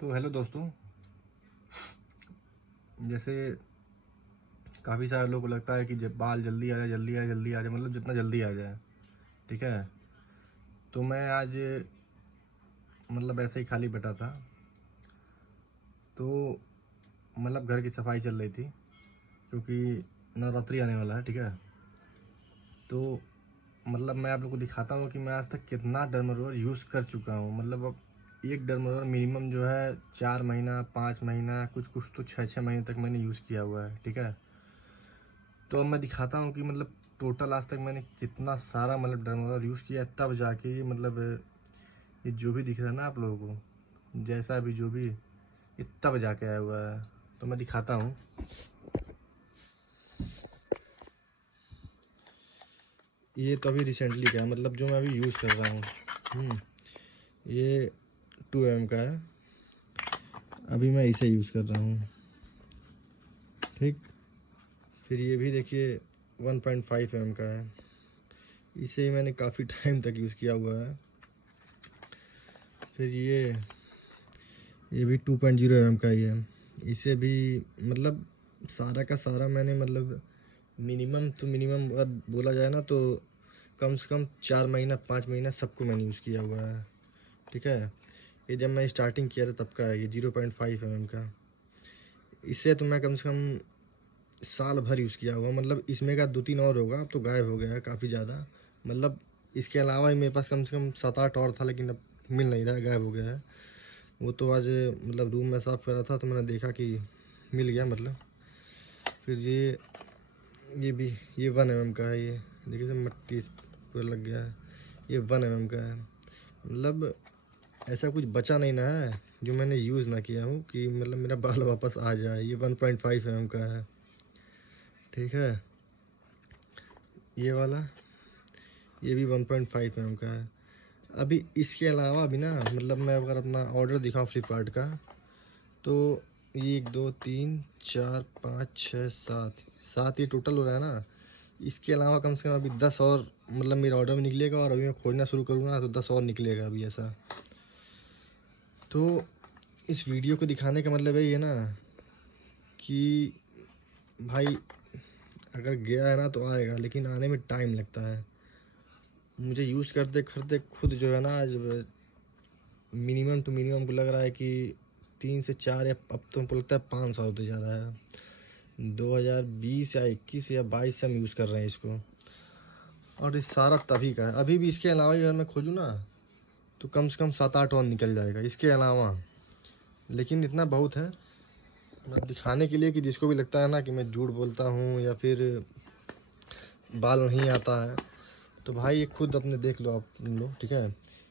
तो हेलो दोस्तों, जैसे काफ़ी सारे लोगों को लगता है कि जब बाल जल्दी आ जाए जल्दी आ जाए जल्दी आ जाए, मतलब जितना जल्दी आ जाए। ठीक है। तो मैं आज मतलब ऐसे ही खाली बैठा था, तो मतलब घर की सफाई चल रही थी क्योंकि नवरात्रि आने वाला है। ठीक है। तो मतलब मैं आप लोग को दिखाता हूँ कि मैं आज तक कितना डर्मारोल यूज़ कर चुका हूँ। मतलब अब एक डर्मारोल मिनिमम जो है 4 महीना 5 महीना कुछ कुछ तो 6 6 महीने तक मैंने यूज़ किया हुआ है। ठीक है। तो अब मैं दिखाता हूँ कि मतलब टोटल आज तक मैंने कितना सारा मतलब डर्मारोल यूज़ किया है, तब जाके ये मतलब ये जो भी दिख रहा है ना आप लोगों को, जैसा भी जो भी, ये तब जाके आया हुआ है। तो मैं दिखाता हूँ। ये तो अभी रिसेंटली का है, मतलब जो मैं अभी यूज़ कर रहा हूँ। ये 2 mm का है, अभी मैं इसे यूज़ कर रहा हूँ। ठीक। फिर ये भी देखिए 1.5 mm का है, इसे ही मैंने काफ़ी टाइम तक यूज़ किया हुआ है। फिर ये भी 2.0 mm का ही है, इसे भी मतलब सारा का सारा मैंने मतलब मिनिमम तो मिनिमम अगर बोला जाए ना तो कम से कम 4 महीना 5 महीना सबको मैंने यूज़ किया हुआ है। ठीक है। ये जब मैं स्टार्टिंग किया था तब का है, ये 0.5 mm का। इससे तो मैं कम से कम साल भर यूज़ किया हुआ, मतलब इसमें का 2 3 और होगा, अब तो गायब हो गया है काफ़ी ज़्यादा। मतलब इसके अलावा ही मेरे पास कम से कम 7 8 और था, लेकिन अब मिल नहीं रहा है, गायब हो गया है। वो तो आज मतलब रूम में साफ़ कर रहा था तो मैंने देखा कि मिल गया मतलब। फिर ये 1 mm का है, ये देखिए सब मट्टी इस पूरा लग गया है। ये 1 mm का है, मतलब ऐसा कुछ बचा नहीं ना है जो मैंने यूज़ ना किया हूँ कि मतलब मेरा बाल वापस आ जाए। ये 1.5 mm का है। ठीक है। ये वाला ये भी 1.5 mm का है। अभी इसके अलावा भी ना मतलब मैं अगर अपना ऑर्डर दिखाऊँ फ्लिपकार्ट का, तो ये 1 2 3 4 5 6 7 7 ये टोटल हो रहा है ना। इसके अलावा कम से कम अभी 10 और मतलब मेरा ऑर्डर में निकलेगा, और अभी मैं खोजना शुरू करूँगा तो 10 और निकलेगा अभी ऐसा। तो इस वीडियो को दिखाने का मतलब है ये ना कि भाई अगर गया है ना तो आएगा, लेकिन आने में टाइम लगता है। मुझे यूज़ करते करते खुद जो है ना आज मिनिमम टू मिनिमम को लग रहा है कि 3 से 4 या अब तो हमको लगता है 5 साल होते जा रहा है। 2020 या 21 या 22 से हम यूज़ कर रहे हैं इसको, और ये सारा तभी का है। अभी भी इसके अलावा अगर मैं खोजूँ ना तो कम से कम 7 8 और निकल जाएगा इसके अलावा। लेकिन इतना बहुत है मतलब दिखाने के लिए कि जिसको भी लगता है ना कि मैं झूठ बोलता हूँ या फिर बाल नहीं आता है, तो भाई ये खुद अपने देख लो आप लोग। ठीक है।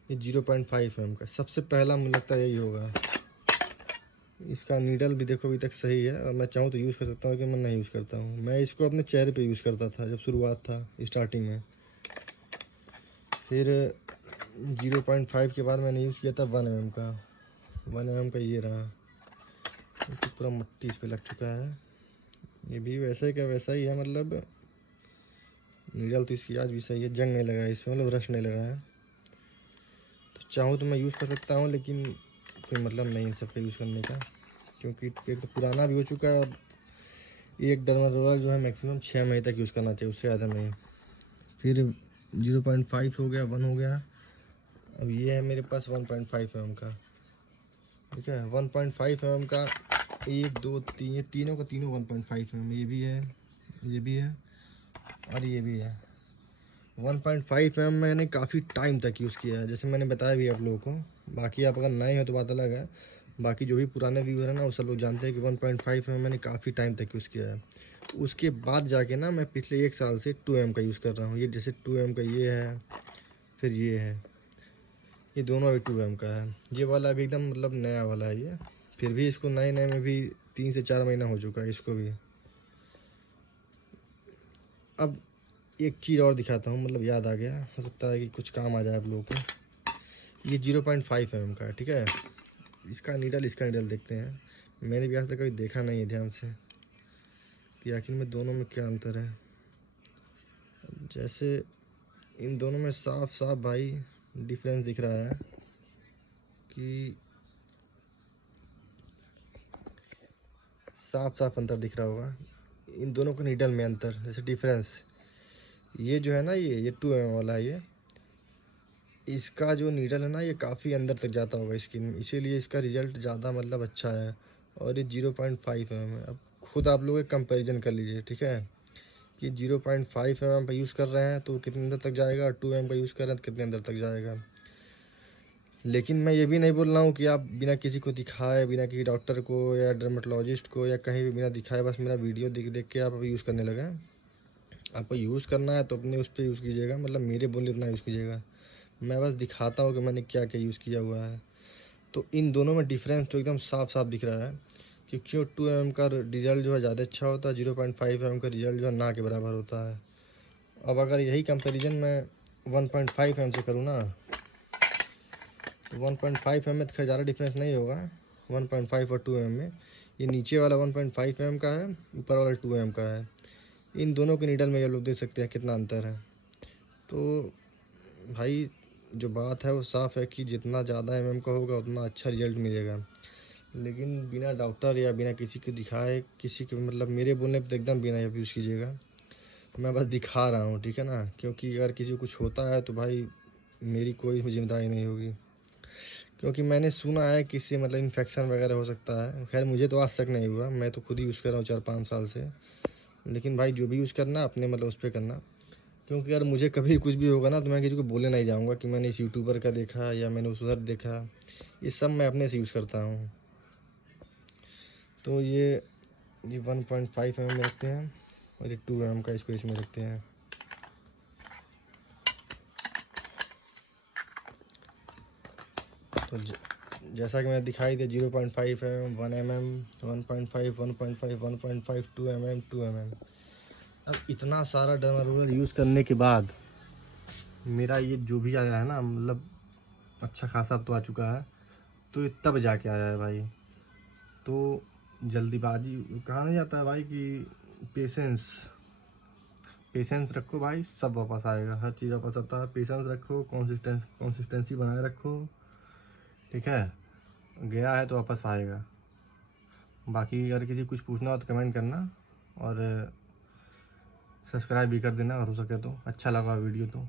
ये 0.5 mm का सबसे पहला मुझे लगता है यही होगा। इसका नीडल भी देखो अभी तक सही है, और मैं चाहूँ तो यूज़ कर सकता हूँ कि मैं नहीं यूज़ करता हूँ। मैं इसको अपने चेहरे पे यूज़ करता था जब शुरुआत था स्टार्टिंग में। फिर 0.5 के बाद मैंने यूज़ किया था 1 mm का। 1 mm का ये रहा, तो पूरा मट्टी इस पर लग चुका है। ये भी वैसे का वैसा ही है, मतलब नीडल तो इसकी आज भी सही है, जंग नहीं लगा है इसमें, मतलब रश नहीं लगा है। तो चाहूँ तो मैं यूज़ कर सकता हूँ, लेकिन कोई मतलब नहीं इन सब का यूज़ करने का, क्योंकि एक तो पुराना भी हो चुका है। अब एक डर्मारोल जो है मैक्सिमम 6 महीने तक यूज़ करना चाहिए, उससे ज़्यादा नहीं। फिर 0.5 हो गया, 1 हो गया। अब ये है मेरे पास 1.5 mm का। ठीक है। 1.5 mm का 1 2 3, ये तीनों का तीनों 1.5 mm, ये भी है, ये भी है, और ये भी है। 1.5 mm मैंने काफ़ी टाइम तक यूज़ किया है, जैसे मैंने बताया भी आप लोगों को। बाकी आप अगर नए हो तो बात अलग है, बाकी जो भी पुराने व्यूअर है ना वो सब लोग जानते हैं कि 1.5 mm मैंने काफ़ी टाइम तक यूज़ किया है। उसके बाद जाके ना मैं पिछले 1 साल से 2 mm का यूज़ कर रहा हूँ। ये जैसे 2 mm का ये है, फिर ये है, ये दोनों अभी 2 mm का है। ये वाला अभी एकदम मतलब नया वाला है ये, फिर भी इसको नए नए में भी 3 से 4 महीना हो चुका है इसको भी। अब एक चीज़ और दिखाता हूँ, मतलब याद आ गया, हो सकता है कि कुछ काम आ जाए आप लोगों को। ये 0.5 mm का है। ठीक है। इसका नीडल देखते हैं। मैंने भी आज तक कभी देखा नहीं है ध्यान से कि आखिर में दोनों में क्या अंतर है। जैसे इन दोनों में साफ साफ भाई डिफरेंस दिख रहा है कि साफ साफ अंतर दिख रहा होगा इन दोनों के नीडल में अंतर, जैसे डिफरेंस। ये जो है ना, ये 2 mm वाला है, ये इसका जो नीडल है ना ये काफ़ी अंदर तक जाता होगा स्किन में, इसीलिए इसका रिज़ल्ट ज़्यादा मतलब अच्छा है। और ये 0.5 mm है। अब खुद आप लोग एक कंपैरिजन कर लीजिए, ठीक है, कि 0.5 mm का यूज़ कर रहे हैं तो कितने अंदर तक जाएगा, और 2 mm का यूज़ कर रहे हैं तो कितने अंदर तक जाएगा। लेकिन मैं ये भी नहीं बोल रहा हूँ कि आप बिना किसी को दिखाए, बिना किसी डॉक्टर को या डर्मेटोलॉजिस्ट को या कहीं भी बिना दिखाए बस मेरा वीडियो देख देख के आप यूज़ करने लगे। आपको यूज़ करना है तो अपने उस पर यूज़ कीजिएगा, मतलब मेरे बोलने उतना यूज़ कीजिएगा। मैं बस दिखाता हूँ कि मैंने क्या क्या यूज़ किया हुआ है। तो इन दोनों में डिफरेंस तो एकदम साफ साफ दिख रहा है, क्योंकि 2 mm का रिजल्ट जो है ज़्यादा अच्छा होता है, 0.5 mm का रिजल्ट जो है ना के बराबर होता है। अब अगर यही कंपैरिजन मैं 1.5 mm से करूँ ना, तो 1.5 mm में तो खैर ज़्यादा डिफरेंस नहीं होगा, 1.5 और 2 mm में। ये नीचे वाला 1.5 mm का है, ऊपर वाला 2 mm का है। इन दोनों के नीडल में ये लोग देख सकते हैं कितना अंतर है। तो भाई जो बात है वो साफ़ है कि जितना ज़्यादा mm का होगा उतना अच्छा रिजल्ट मिलेगा। लेकिन बिना डॉक्टर या बिना किसी को दिखाए, किसी के मतलब मेरे बोलने पे तो एकदम बिना यूज़ कीजिएगा। मैं बस दिखा रहा हूँ, ठीक है ना, क्योंकि अगर किसी को कुछ होता है तो भाई मेरी कोई जिम्मेदारी नहीं होगी। क्योंकि मैंने सुना है कि इससे मतलब इन्फेक्शन वगैरह हो सकता है। खैर मुझे तो आज तक नहीं हुआ, मैं तो खुद ही यूज़ कर रहा हूँ 4-5 साल से। लेकिन भाई जो भी यूज़ करना अपने मतलब उस पर करना, क्योंकि अगर मुझे कभी कुछ भी होगा ना तो मैं किसी को बोलने नहीं जाऊँगा कि मैंने इस यूट्यूबर का देखा या मैंने उस उधर देखा। ये सब मैं अपने से यूज़ करता हूँ। तो ये 1.5 mm में रखते हैं, और ये 2 mm का इसको इसमें रखते हैं। तो जैसा कि मैंने दिखाई दिया 0.5 mm, 1 mm, 1.5, 1.5, 1.5, 2 mm, 2 mm। अब इतना सारा डर्मारोल यूज़ करने के बाद मेरा ये जो भी आया है ना, मतलब अच्छा खासा अब तो आ चुका है, तो ये तब जाके आया है भाई। तो जल्दीबाजी कहा नहीं जाता है भाई कि पेशेंस पेशेंस रखो भाई, सब वापस आएगा, हर चीज़ वापस आता है। पेशेंस रखो, कंसिस्टेंसी बनाए रखो, ठीक है, गया है तो वापस आएगा। बाकी अगर किसी कुछ पूछना हो तो कमेंट करना, और सब्सक्राइब भी कर देना अगर हो सके तो। अच्छा लगा वीडियो तो।